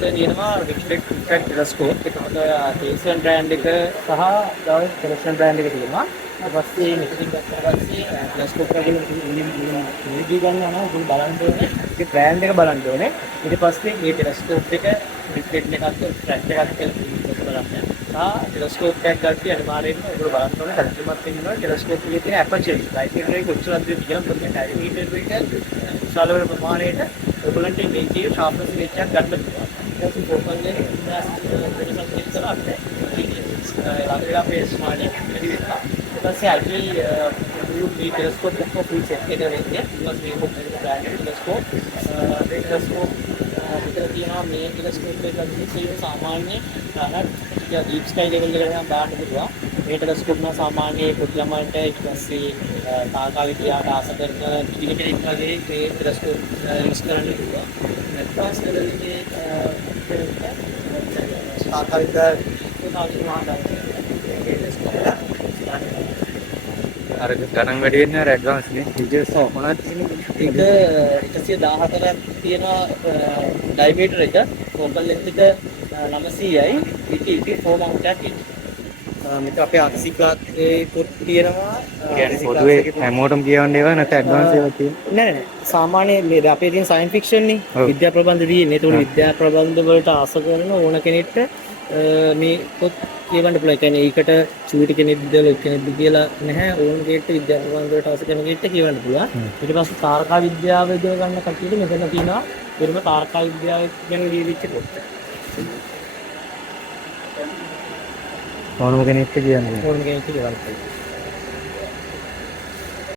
තියෙනවා reflect effect telescope. ඒකමද ටේසන් brand එක සහ ඩවල් ටෙලස්කෝප් බ්‍රෑන්ඩ් එක තියෙනවා. ඊට පස්සේ මෙතනින් ගත්තා පස්සේ ටෙලස්කෝප් එකේ ඉමේජ් ගන්න යනවා ඒක බලන්න ඕනේ. ඒ බ්‍රෑන්ඩ් එක බලන්න ඕනේ. ඊට පස්සේ මේ ටෙලස්කෝප් එක රිෆ්ලෙක්ට් එකක් ෆ්ලැෂ් එකක් කියලා බලන්න. ටෙලස්කෝප් එකක් ගත්තී අනිවාර්යයෙන්ම ඒක බලන්න ඕනේ. කල්පිතමත් වෙනවා ටෙලස්කෝප් එකේ තියෙන ඇපර්චර් ලයිට් එකේ කොච්චරද කියලා මොකද ඩයමීටර් එක විශාල වෙන ප්‍රමාණයට ඔයගොල්ලන්ට මේකේ ෂාර්ප්නස් ලෙච් එකක් ගන්න පුළුවන්. ඊට පස්සේ ෆෝකල් එක වෙනසක් විතර අපිට ළඟට අපේ ස්මාර්ට් එක වැඩි වෙනවා. ඊට පස්සේ අපි මේ ටෙලස්කෝප් එක ෆුල් සෙට් එක වෙන්නේ. ඊට පස්සේ මේක බ්‍රෑන්ඩ් ටෙලස්කෝප් මේ ටෙලස්කෝප් විතර තියෙනවා මේ ටෙලස්කෝප් එක ගත්තොත් සාමාන්‍ය ඩීප් ස්කයි ලෙවල් එකට නම් දාන්න පුළුවන්. මේ ටෙලස්කෝප් නම් සාමාන්‍ය පොඩි ළමයින්ට ඊට පස්සේ තාක්කා විද්‍යාවට ආස කරන කිසි කෙනෙක් වගේ මේ ටෙලස්කෝප් යූස් කරන්න පුළුවන්. නැත්නම් ස්කලේ තාක්කා විද්‍යාවට අර ගණන් වැඩි වෙන්නේ අර ඇඩ්වාන්ස් නේ ෆීචර්ස් මොනවද තියෙන්නේ ඒක 114ක් තියෙන ඩයමීටර් එක ෆෝකල් ලෙන්ත් එක 900යි ඉටි 4 මවුන්ට් එකක් මේක අපේ අක්සිකාත් පොත් තියෙනවා කියන්නේ පොදුවේ හැමෝටම කියවන්න ඒවා නැත්නම් ඇඩ්වාන්ස් ඒවා තියෙන්නේ නෑ සාමාන්‍ය මේ අපේ තියෙන සයන්ස් ෆික්ෂන් නේ විද්‍යා ප්‍රබන්ධ තියෙන්නේ ඒතකොට විද්‍යා ප්‍රබන්ධ වලට ආස කරන ඕන කෙනෙක්ට මේ පොත් කියවන්න පුළුවන්. ඒ කියන්නේ ඒකට චූටි කෙනෙක්ද ලොකු කෙනෙක්ද කියලා නැහැ. ඕන කෙනෙක්ට විද්‍යා ප්‍රබන්ධ වලට ආස කරන කෙනෙක්ට කියවන්න පුළුවන්. ඊට පස්සේ තාරකා විද්‍යාව ඉගෙන ගන්න කට්ටියට මෙතන තියෙනවා වෙනම තාරකා විද්‍යාව ගැන ලියවිච්ච පොත්. ඕනම කෙනෙක්ට කියන්නේ ඕනම කෙනෙක්ට කියවන්න පුළුවන්.